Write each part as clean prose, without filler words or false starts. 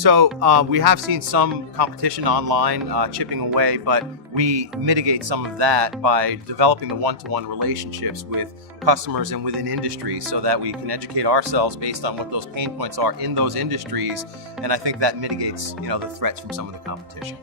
So we have seen some competition online chipping away, but we mitigate some of that by developing the one-to-one relationships with customers and within industries so that we can educate ourselves based on what those pain points are in those industries. And I think that mitigates, the threats from some of the competition.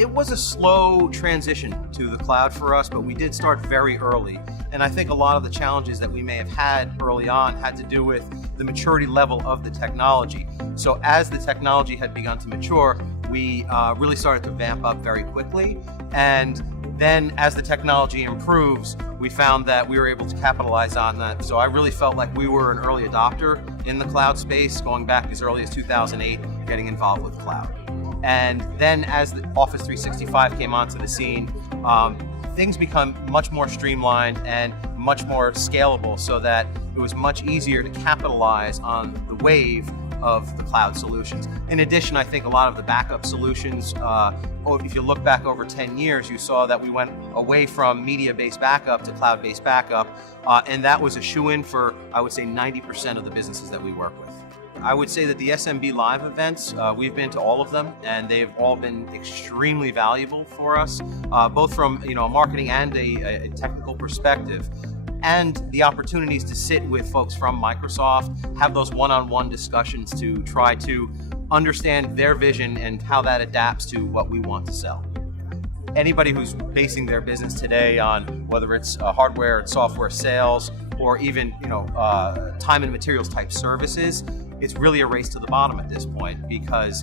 It was a slow transition to the cloud for us, but we did start very early. And I think a lot of the challenges that we may have had early on had to do with the maturity level of the technology. So as the technology had begun to mature, we really started to vamp up very quickly. And then as the technology improves, we found that we were able to capitalize on that. So I really felt like we were an early adopter in the cloud space, going back as early as 2008, getting involved with cloud. And then as the Office 365 came onto the scene, things become much more streamlined and much more scalable so that it was much easier to capitalize on the wave of the cloud solutions. In addition, I think a lot of the backup solutions, if you look back over 10 years, you saw that we went away from media-based backup to cloud-based backup, and that was a shoo-in for, I would say, 90% of the businesses that we work with. I would say that the SMB Live Events, we've been to all of them, and they've all been extremely valuable for us, both from a marketing and a technical perspective. And the opportunities to sit with folks from Microsoft, have those one-on-one discussions to try to understand their vision and how that adapts to what we want to sell. Anybody who's basing their business today on whether it's hardware and software sales or even time and materials type services, it's really a race to the bottom at this point because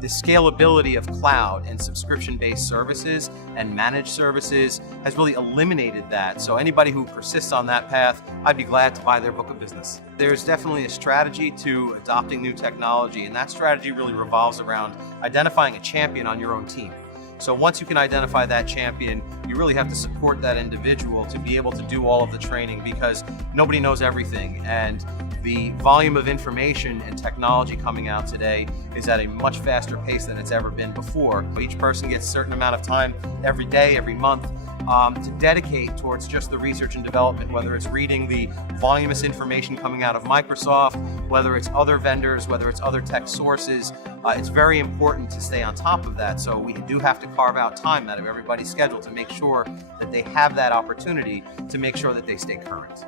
the scalability of cloud and subscription-based services and managed services has really eliminated that. So anybody who persists on that path, I'd be glad to buy their book of business. There's definitely a strategy to adopting new technology, and that strategy really revolves around identifying a champion on your own team. So once you can identify that champion, you really have to support that individual to be able to do all of the training because nobody knows everything. And the volume of information and technology coming out today is at a much faster pace than it's ever been before. Each person gets a certain amount of time every day, every month, to dedicate towards just the research and development, whether it's reading the voluminous information coming out of Microsoft, whether it's other vendors, whether it's other tech sources. It's very important to stay on top of that. So we do have to carve out time out of everybody's schedule to make sure that they have that opportunity to make sure that they stay current.